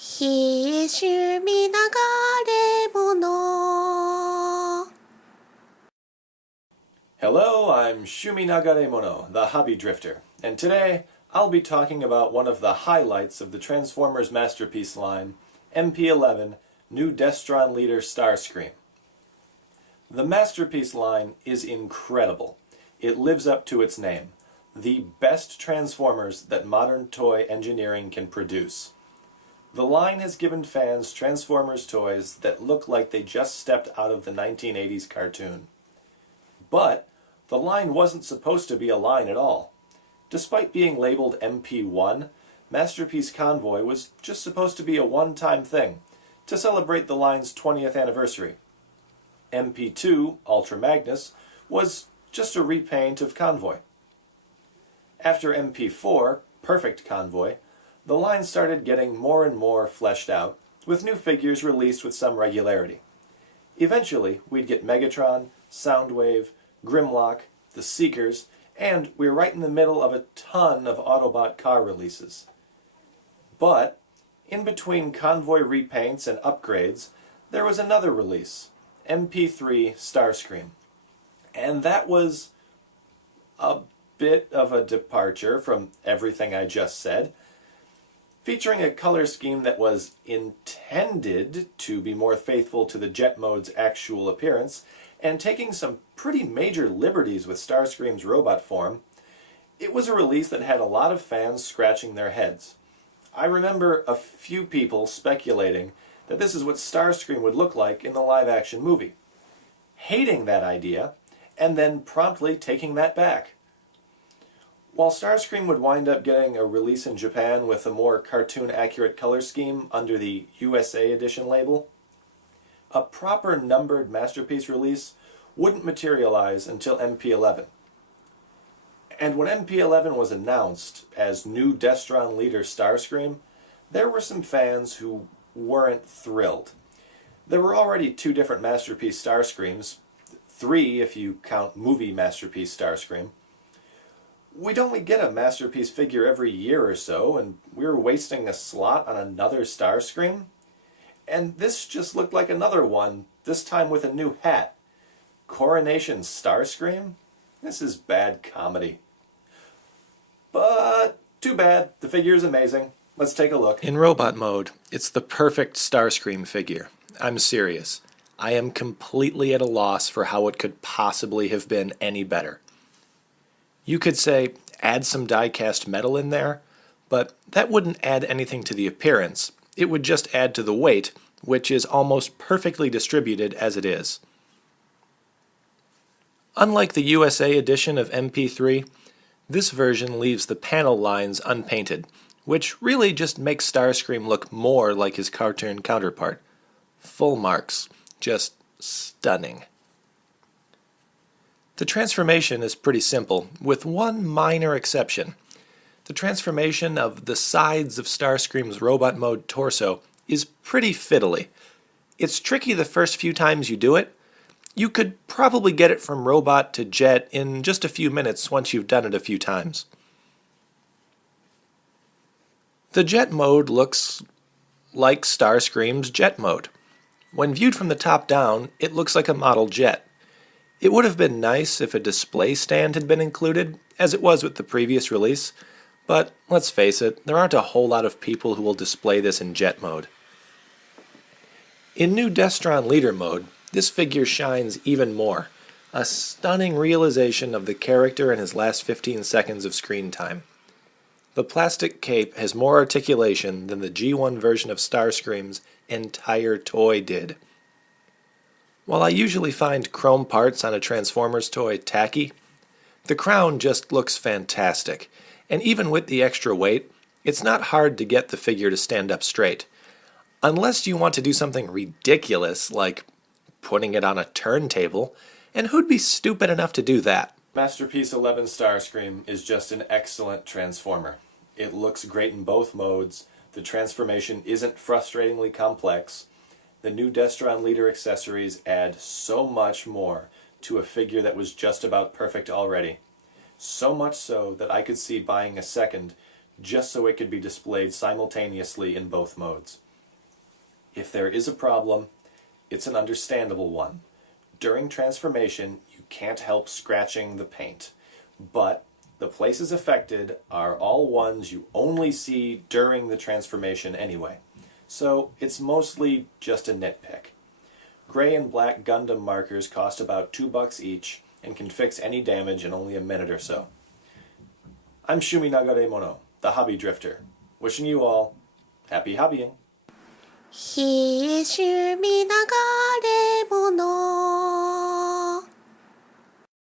He is Shumi Nagaremono. Hello, I'm Shumi Nagaremono, the Hobby Drifter, and today I'll be talking about one of the highlights of the Transformers Masterpiece line, MP-11, new Destron leader Starscream. The Masterpiece line is incredible. It lives up to its name, the best Transformers that modern toy engineering can produce. The line has given fans Transformers toys that look like they just stepped out of the 1980s cartoon. But the line wasn't supposed to be a line at all. Despite being labeled MP-1, Masterpiece Convoy was just supposed to be a one-time thing, to celebrate the line's 20th anniversary. MP-2, Ultra Magnus, was just a repaint of Convoy. After MP-4, Perfect Convoy, the line started getting more and more fleshed out, with new figures released with some regularity. Eventually, we'd get Megatron, Soundwave, Grimlock, the Seekers, and we're right in the middle of a ton of Autobot car releases. But, in between Convoy repaints and upgrades, there was another release, MP3 Starscream. And that was a bit of a departure from everything I just said, featuring a color scheme that was intended to be more faithful to the Jet Mode's actual appearance, and taking some pretty major liberties with Starscream's robot form. It was a release that had a lot of fans scratching their heads. I remember a few people speculating that this is what Starscream would look like in the live-action movie, hating that idea, and then promptly taking that back. While Starscream would wind up getting a release in Japan with a more cartoon-accurate color scheme under the USA Edition label, a proper numbered Masterpiece release wouldn't materialize until MP-11. And when MP-11 was announced as new Destron leader Starscream, there were some fans who weren't thrilled. There were already two different Masterpiece Starscreams, three if you count movie Masterpiece Starscream. We'd only get a Masterpiece figure every year or so, and we were wasting a slot on another Starscream. And this just looked like another one, this time with a new hat. Coronation Starscream? This is bad comedy. But too bad, the figure is amazing. Let's take a look. In robot mode, it's the perfect Starscream figure. I'm serious. I am completely at a loss for how it could possibly have been any better. You could say, add some die-cast metal in there, but that wouldn't add anything to the appearance. It would just add to the weight, which is almost perfectly distributed as it is. Unlike the USA edition of MP3, this version leaves the panel lines unpainted, which really just makes Starscream look more like his cartoon counterpart. Full marks. Just stunning. The transformation is pretty simple, with one minor exception. The transformation of the sides of Starscream's robot mode torso is pretty fiddly. It's tricky the first few times you do it. You could probably get it from robot to jet in just a few minutes once you've done it a few times. The jet mode looks like Starscream's jet mode. When viewed from the top down, it looks like a model jet. It would have been nice if a display stand had been included, as it was with the previous release, but let's face it, there aren't a whole lot of people who will display this in jet mode. In new Destron leader mode, this figure shines even more, a stunning realization of the character in his last 15 seconds of screen time. The plastic cape has more articulation than the G1 version of Starscream's entire toy did. While I usually find chrome parts on a Transformers toy tacky, the crown just looks fantastic, and even with the extra weight, it's not hard to get the figure to stand up straight. Unless you want to do something ridiculous, like putting it on a turntable, and who'd be stupid enough to do that? Masterpiece 11 Starscream is just an excellent Transformer. It looks great in both modes, the transformation isn't frustratingly complex, the new Destron leader accessories add so much more to a figure that was just about perfect already. So much so that I could see buying a second just so it could be displayed simultaneously in both modes. If there is a problem, it's an understandable one. During transformation, you can't help scratching the paint, but the places affected are all ones you only see during the transformation anyway, so it's mostly just a nitpick. Gray and black Gundam markers cost about $2 each and can fix any damage in only a minute or so. I'm Shumi Nagaremono, the Hobby Drifter, wishing you all happy hobbying. 冷え趣味流れ物